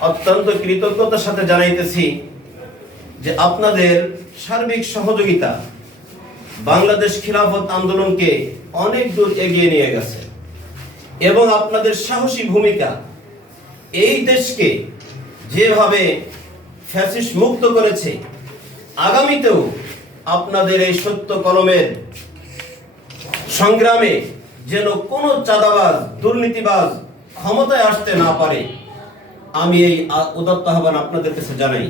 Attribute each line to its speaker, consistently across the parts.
Speaker 1: অত্যন্ত কৃতজ্ঞতার সাথে জানাইতেছি যে আপনাদের সার্বিক সহযোগিতা বাংলাদেশ খিলাফত আন্দোলনকে অনেক দূর এগিয়ে নিয়ে গেছে এবং আপনাদের সাহসী ভূমিকা এই দেশকে যেভাবে ফ্যাসিস মুক্ত করেছে, আগামীতেও আপনাদের এই সত্য কলমের সংগ্রামে যেন কোনো চাঁদাবাজ, দুর্নীতিবাজ ক্ষমতায় আসতে না পারে। আমি এই উদাত্ত আহ্বান আপনাদের কাছে জানাই।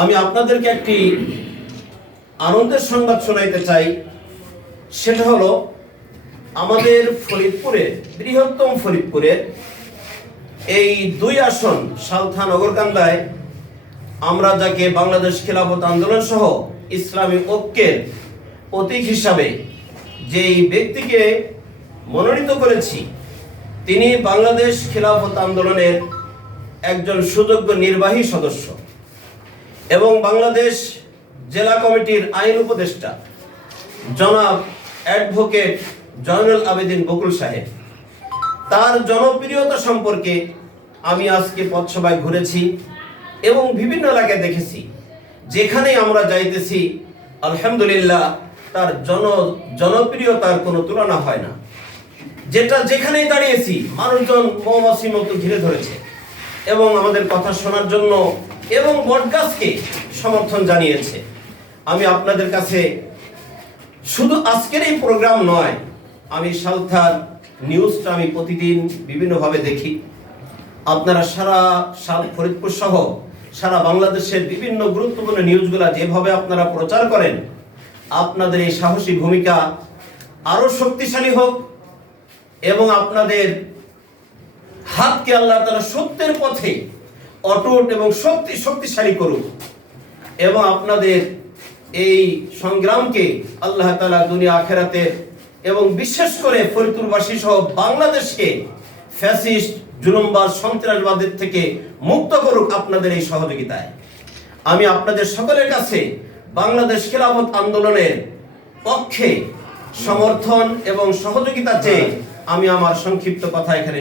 Speaker 1: আমি আপনাদেরকে একটি আনন্দের সংবাদ শোনাইতে চাই। সেটা হলো, আমাদের ফরিদপুরে, বৃহত্তম ফরিদপুরে এই দুই আসন, সালথা নগরকান্দায় আমরা যাকে বাংলাদেশ খেলাফত আন্দোলন সহ ইসলামী ঐক্যের প্রতীক হিসাবে যেই ব্যক্তিকে মনোনীত করেছি, তিনি বাংলাদেশ খেলাফত আন্দোলনের একজন সুযোগ্য নির্বাহী সদস্য। এবং বাংলাদেশ জেলা কমিটির আইন উপদেষ্টা, জনাব অ্যাডভোকেট জয়নুল আবেদিন বকুল সাহেব। তার জনপ্রিয়তা সম্পর্কে আমি আজকে পথসভায় ঘুরেছি এবং বিভিন্ন এলাকায় দেখেছি, যেখানেই আমরা যাইতেছি, আলহামদুলিল্লাহ তার জন, জনপ্রিয়তার কোনো তুলনা হয় না। যেটা যেখানেই দাঁড়িয়েছি, মানুষজন মৌমাছির মতো ঘিরে ধরেছে। এবং আমাদের কথা শোনার জন্য এবং বটগাছকে সমর্থন জানিয়েছে। আমি আপনাদের কাছে শুধু আজকের এই প্রোগ্রাম নয়, আমি সালথার নিউজটা আমি প্রতিদিন বিভিন্নভাবে দেখি। আপনারা সারা সাল ফরিদপুর সহ সারা বাংলাদেশের বিভিন্ন গুরুত্বপূর্ণ নিউজগুলো যেভাবে আপনারা প্রচার করেন, আপনাদের এই সাহসী ভূমিকা আরও শক্তিশালী হোক এবং আপনাদের হাতকে আল্লাহ তারা সত্যের পথে অটুট এবং শক্তি শক্তিশালী করুক এবং আপনাদের এই সংগ্রামকে আল্লাহ তালা দুনিয়া আখেরাতে এবং বিশেষ করে ফরিদপুরবাসী সহ বাংলাদেশকে ফ্যাসিস্ট জুলুমবাদ সন্ত্রাসবাদের থেকে মুক্ত করুক আপনাদের এই সহযোগিতায়। আমি আপনাদের সকলের কাছে বাংলাদেশ খেলাফত আন্দোলনের পক্ষে সমর্থন এবং সহযোগিতা চেয়ে আমি আমার সংক্ষিপ্ত কথা এখানে